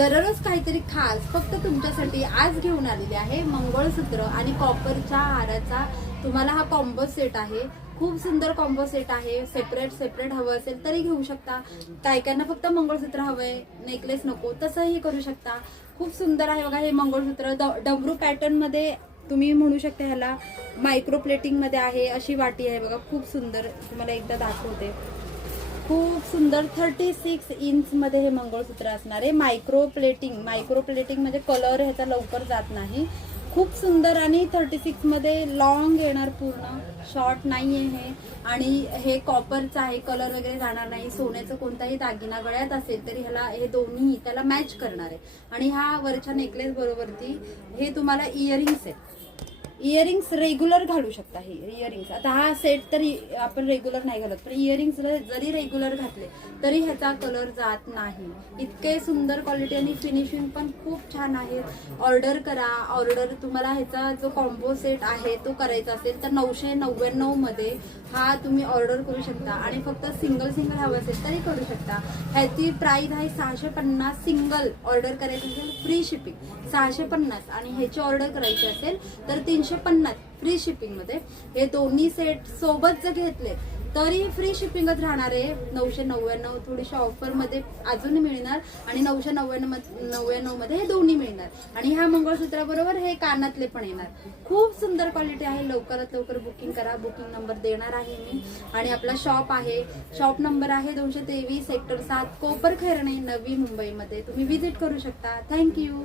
दररोज काहीतरी खास फक्त तुमच्यासाठी आज घेऊन आलेले आहे मंगळसूत्र आणि कॉपरच्या हाराचा तुम्हाला हा कॉम्बो सेट आहे। खूप सुंदर कॉम्बो सेट आहे। सेपरेट सेपरेट हवं असेल तरी घेऊ शकता। कायकांना फक्त मंगळसूत्र हवंय, नेकलेस नको, तसंही करू शकता। खूप सुंदर आहे बघा हे मंगळसूत्र। डमरू पॅटर्न मध्ये तुम्ही म्हणू शकता, ह्याला मायक्रो प्लेटिंग मध्ये आहे। अशी वाटी आहे बघा, खूप सुंदर। तुम्हाला एकदा दाखवते, खूप सुंदर 36 इंच मध्ये हे मंगळसूत्र असणार आहे। मायक्रो प्लेटिंग म्हणजे कलर ह्याचा लवकर जात नाही। खूप सुंदर आणि 36 मध्ये लॉंग येणार, पूर्ण शॉर्ट नाहीये हे। आणि हे कॉपरचं आहे, कलर वगैरे जाणार नाही। सोन्याचं कोणताही दागिना गळ्यात असेल तरी ह्याला हे दोन्ही त्याला मॅच करणार आहे। आणि हा वरच्या नेकलेस बरोबरती हे तुम्हाला इयरिंग्स आहे। इयरिंग्स रेग्युलर घालू शकता। हे इयरिंग्स आता हा सेट तरी आपण रेग्युलर नाही घालत, पण इयरिंग्स जरी रेग्युलर घातले तरी ह्याचा कलर जात नाही। इतके सुंदर क्वालिटी आणि फिनिशिंग पण खूप छान आहे। ऑर्डर करा। ऑर्डर तुम्हाला ह्याचा जो कॉम्बो सेट आहे तो करायचा असेल तर 999 मध्ये हा तुम्ही ऑर्डर करू शकता। आणि फक्त सिंगल हवं असेल तरी करू शकता। ह्याची प्राइस आहे 650। सिंगल ऑर्डर करायचं असेल फ्री शिपिंग 650, आणि ह्याची ऑर्डर करायची असेल तर 350 फ्री शिपिंग मध्ये। हे दोन्ही सेट सोबत जर घेतले तरी फ्री शिपिंगच राहणार आहे। 999 थोडीशा ऑफर मध्ये अजून मिळणार, आणि 999 मध्ये हे दोन्ही मिळणार। आणि ह्या मंगळसूत्राबरोबर हे कानातले पण येणार। खूप सुंदर क्वालिटी आहे। लवकरात लवकर बुकिंग करा। बुकिंग नंबर देणार आहे मी। आणि आपला शॉप आहे, शॉप नंबर आहे 223 सेक्टर 7 कोपर खैरणे, नवी मुंबईमध्ये। तुम्ही विजिट करू शकता। थँक्यू।